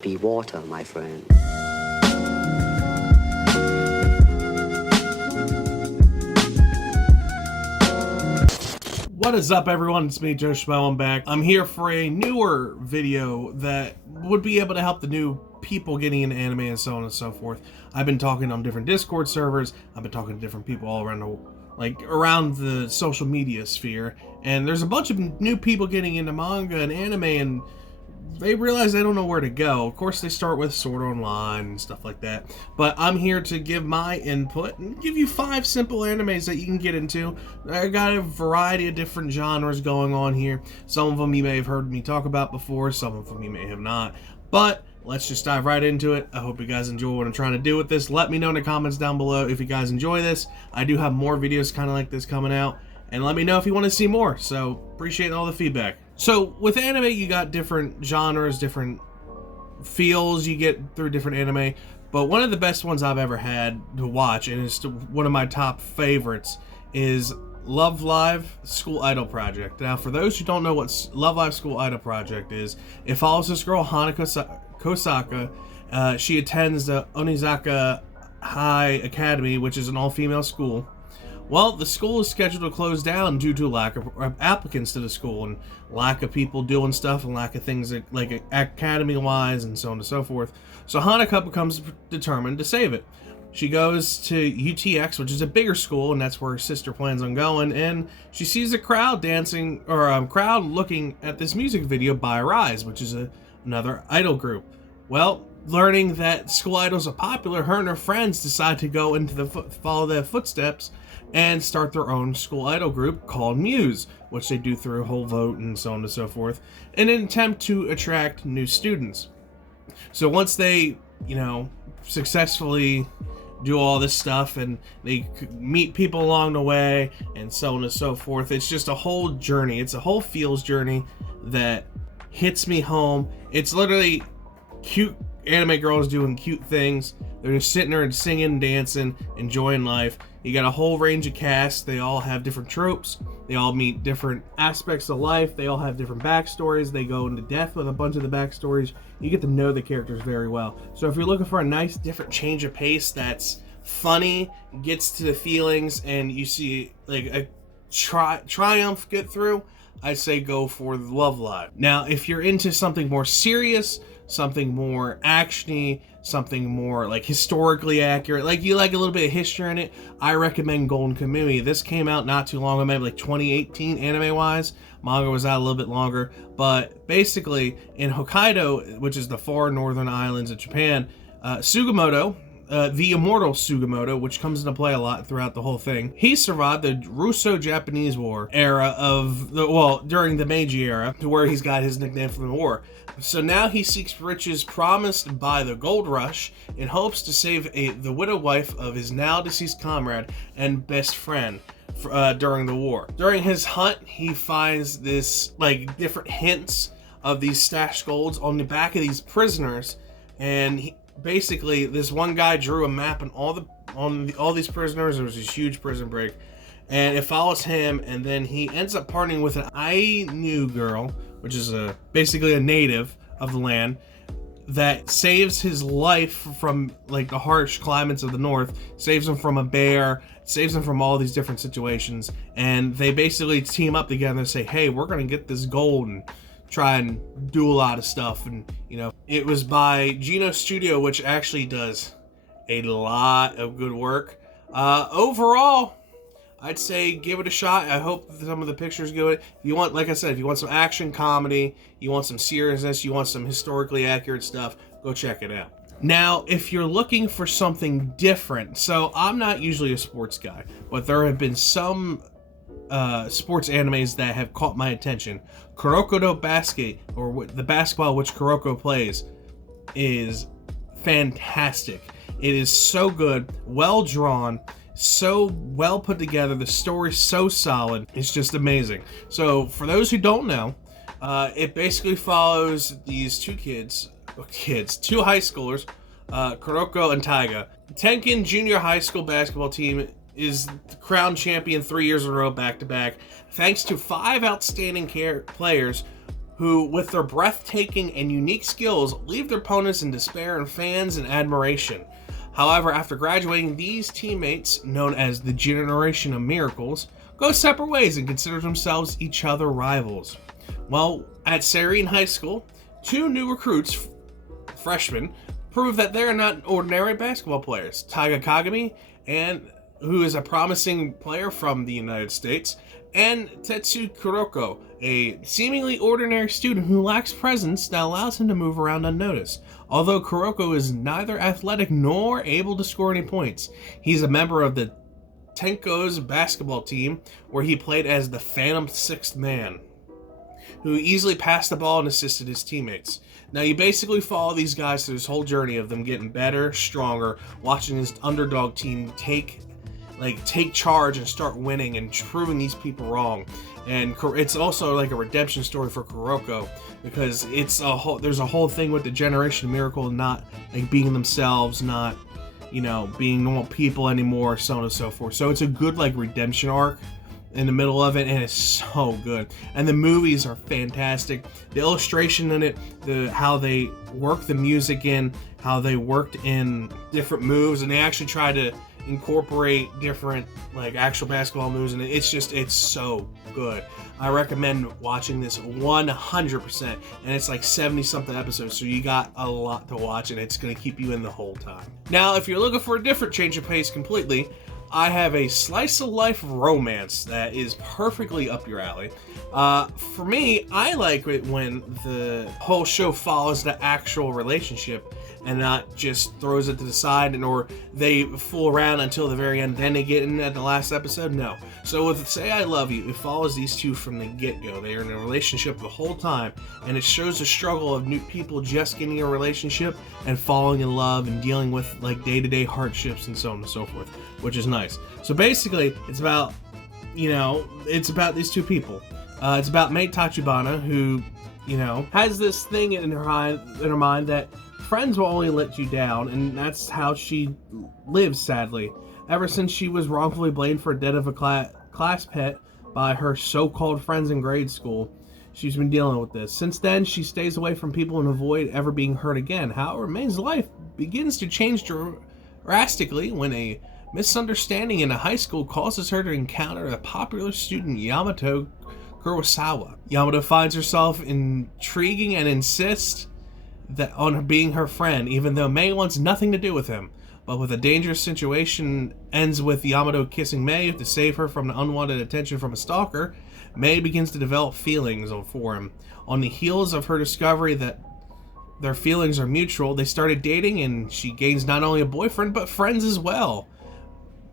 Be water, my friend. What is up, everyone? It's me, Schmmo. I'm back. I'm here for a newer video that would be able to help the new people getting into anime and so on and so forth. I've been talking on different Discord servers. I've been talking to different people all around around the social media sphere, and there's a bunch of new people getting into manga and anime, and they realize they don't know where to go. Of course, they start with Sword Online and stuff like that. But I'm here to give my input and give you 5 simple animes that you can get into. I got a variety of different genres going on here. Some of them you may have heard me talk about before. Some of them you may have not. But let's just dive right into it. I hope you guys enjoy what I'm trying to do with this. Let me know in the comments down below if you guys enjoy this. I do have more videos kind of like this coming out. And let me know if you want to see more. So, appreciate all the feedback. So, with anime, you got different genres, different feels you get through different anime. But one of the best ones I've ever had to watch, and it's one of my top favorites, is Love Live School Idol Project. Now, for those who don't know what Love Live School Idol Project is, it follows this girl, Hanako Kosaka. She attends the Onizaka High Academy, which is an all-female school. Well, the school is scheduled to close down due to lack of applicants to the school and lack of people doing stuff and lack of things like academy-wise and so on and so forth. So Hanako becomes determined to save it. She goes to UTX, which is a bigger school, and that's where her sister plans on going, and she sees a crowd dancing, or a crowd looking at this music video by Rise, which is another idol group. Well, learning that school idols are popular, her and her friends decide to go into follow their footsteps and start their own school idol group called Muse, which they do through a whole vote and so on and so forth, in an attempt to attract new students. So once they, successfully do all this stuff and they meet people along the way and so on and so forth, it's just a whole journey. It's a whole feels journey that hits me home. It's literally cute anime girls doing cute things. They're just sitting there and singing, dancing, enjoying life. You got a whole range of casts. They all have different tropes. They all meet different aspects of life. They all have different backstories. They go into depth with a bunch of the backstories. You get to know the characters very well. So if you're looking for a nice, different change of pace that's funny, gets to the feelings, and you see like a triumph get through, I'd say go for Love Live. Now, if you're into something more serious, something more actiony, something more like historically accurate, like you like a little bit of history in it, I recommend Golden Kamuy. This came out not too long ago, maybe like 2018 anime wise. Manga was out a little bit longer, but basically in Hokkaido, which is the far northern islands of Japan, Sugimoto, the immortal Sugimoto, which comes into play a lot throughout the whole thing, he survived the Russo-Japanese War era during the Meiji era, to where he's got his nickname from the war. So now he seeks riches promised by the gold rush in hopes to save the widowed wife of his now deceased comrade and best friend during the war. During his hunt, he finds this different hints of these stashed golds on the back of these prisoners, and basically this one guy drew a map on all these prisoners. There was this huge prison break, and it follows him, and then he ends up partnering with an Ainu girl, which is basically a native of the land, that saves his life from the harsh climates of the north, saves him from a bear, saves him from all these different situations, and they basically team up together and say, hey, we're gonna get this gold and try and do a lot of stuff. And it was by Geno Studio, which actually does a lot of good work. Overall, I'd say give it a shot. I hope some of the pictures go. If you want, like I said, if you want some action comedy, you want some seriousness, you want some historically accurate stuff, go check it out. Now, if you're looking for something different, so I'm not usually a sports guy, but there have been some sports animes that have caught my attention. Kuroko Basket, or the basketball which Kuroko plays, is fantastic. It is so good, well drawn, so well put together. The story's so solid. It's just amazing. So for those who don't know, it basically follows these two high schoolers, Kuroko and Taiga. Tenkin Junior High School basketball team is the crowned champion 3 years in a row, back to back, thanks to 5 outstanding players who, with their breathtaking and unique skills, leave their opponents in despair and fans in admiration. However, after graduating, these teammates, known as the Generation of Miracles, go separate ways and consider themselves each other rivals. Well, at Serene High School, two new recruits, freshmen, prove that they are not ordinary basketball players. Taiga Kagami, who is a promising player from the United States, and Tetsu Kuroko, a seemingly ordinary student who lacks presence that allows him to move around unnoticed. Although Kuroko is neither athletic nor able to score any points, he's a member of the Tenko's basketball team, where he played as the Phantom Sixth Man, who easily passed the ball and assisted his teammates. Now you basically follow these guys through this whole journey of them getting better, stronger, watching this underdog team take charge and start winning and proving these people wrong. And it's also like a redemption story for Kuroko, because there's a whole thing with the Generation Miracle not like being themselves, not being normal people anymore, so on and so forth. So it's a good like redemption arc in the middle of it, and it's so good. And the movies are fantastic. The illustration in it, how they work the music in, how they worked in different moves, and they actually try to incorporate different like actual basketball moves, and it's so good. I recommend watching this 100%, and it's like 70 something episodes, so you got a lot to watch, and it's going to keep you in the whole time. Now, if you're looking for a different change of pace completely, I have a slice of life romance that is perfectly up your alley. For me, I like it when the whole show follows the actual relationship and not just throws it to the side, or they fool around until the very end, then they get in at the last episode. No. So with Say I Love You, it follows these two from the get-go. They are in a relationship the whole time, and it shows the struggle of new people just getting a relationship and falling in love and dealing with like day-to-day hardships and so on and so forth, which is nice. So basically, it's about these two people. It's about Mei Tachibana, who, has this thing in her mind that friends will only let you down, and that's how she lives, sadly. Ever since she was wrongfully blamed for a death of a class pet by her so-called friends in grade school, she's been dealing with this. Since then, she stays away from people and avoid ever being hurt again. However, Mei's life begins to change drastically when a misunderstanding in a high school causes her to encounter a popular student, Yamato Kurosawa. Yamato finds herself intriguing and insists on being her friend, even though Mei wants nothing to do with him. But with a dangerous situation ends with Yamato kissing Mei to save her from the unwanted attention from a stalker, Mei begins to develop feelings for him. On the heels of her discovery that their feelings are mutual, they started dating, and she gains not only a boyfriend but friends as well.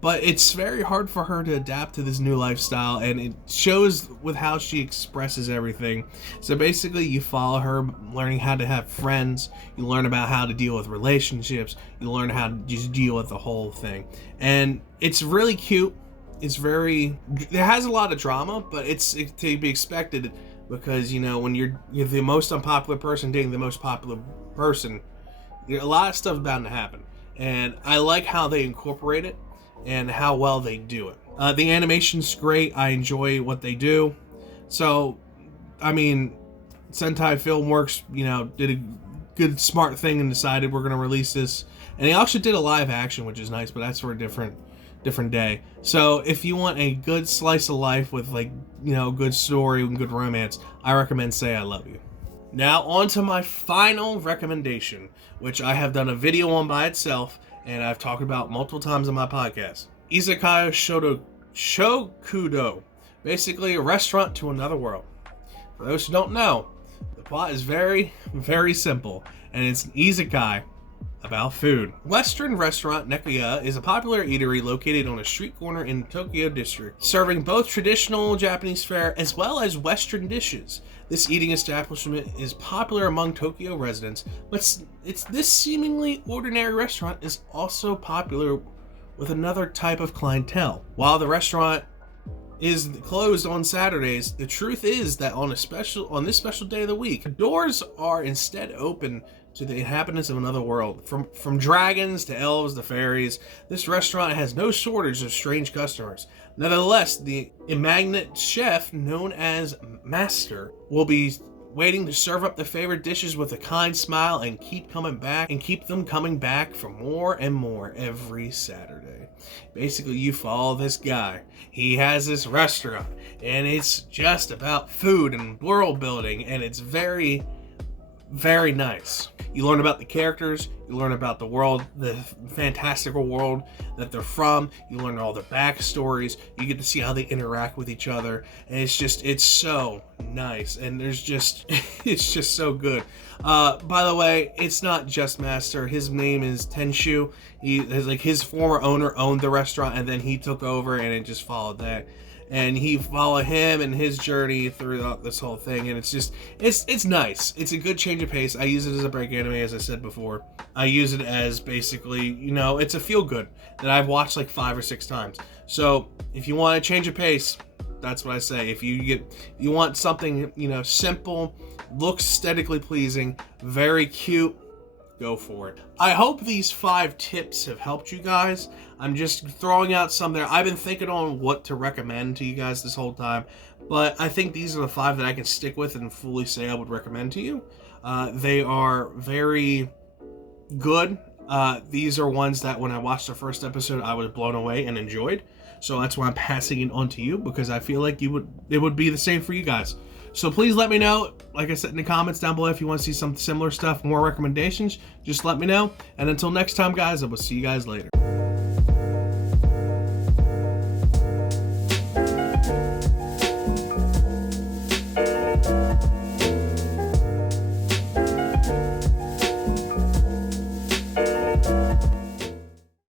But it's very hard for her to adapt to this new lifestyle, and it shows with how she expresses everything. So basically, you follow her learning how to have friends, you learn about how to deal with relationships, you learn how to just deal with the whole thing. And it's really cute. It has a lot of drama, but it's to be expected, because, when you're the most unpopular person dating the most popular person, a lot of stuff is bound to happen. And I like how they incorporate it and how well they do it. The animation's great. I enjoy what they do. So, Sentai Filmworks, did a good, smart thing and decided we're going to release this. And they also did a live action, which is nice, but that's for a different day. So, if you want a good slice of life with, good story and good romance, I recommend Say I Love You. Now, on to my final recommendation, which I have done a video on by itself, and I've talked about multiple times on my podcast. Izakaya Kudo. Basically, a restaurant to another world. For those who don't know, the plot is very, very simple, and it's an izakaya about food. Western restaurant Nekaya is a popular eatery located on a street corner in Tokyo district, serving both traditional Japanese fare as well as Western dishes. This eating establishment is popular among Tokyo residents, but this seemingly ordinary restaurant is also popular with another type of clientele. While the restaurant is closed on Saturdays, the truth is that on this special day of the week, the doors are instead open to the inhabitants of another world. From dragons to elves to fairies, this restaurant has no shortage of strange customers. Nevertheless, the immaculate chef known as Master will be waiting to serve up their favorite dishes with a kind smile and keep them coming back for more and more every Saturday. Basically, you follow this guy. He has this restaurant, and it's just about food and world building, and it's very, very nice. You learn about the characters, you learn about the world, the fantastical world that they're from, you learn all their backstories, you get to see how they interact with each other, and it's so nice, and it's just so good. By the way, it's not just Master, his name is Tenshu. His former owner owned the restaurant, and then he took over, and it just followed that. And he followed him and his journey throughout this whole thing, and it's nice. It's a good change of pace. I use it as a break anime, as I said before. I use it as basically, it's a feel good that I've watched like 5 or 6 times. So if you want a change of pace, that's what I say. If you want something, simple, looks aesthetically pleasing, very cute, go for it. I hope these 5 tips have helped you guys. I'm just throwing out some there. I've been thinking on what to recommend to you guys this whole time, but I think these are the 5 that I can stick with and fully say I would recommend to you. They are very good. These are ones that when I watched the first episode, I was blown away and enjoyed. So that's why I'm passing it on to you, because I feel like it would be the same for you guys. So please let me know, like I said, in the comments down below, if you want to see some similar stuff, more recommendations, just let me know. And until next time, guys, I will see you guys later.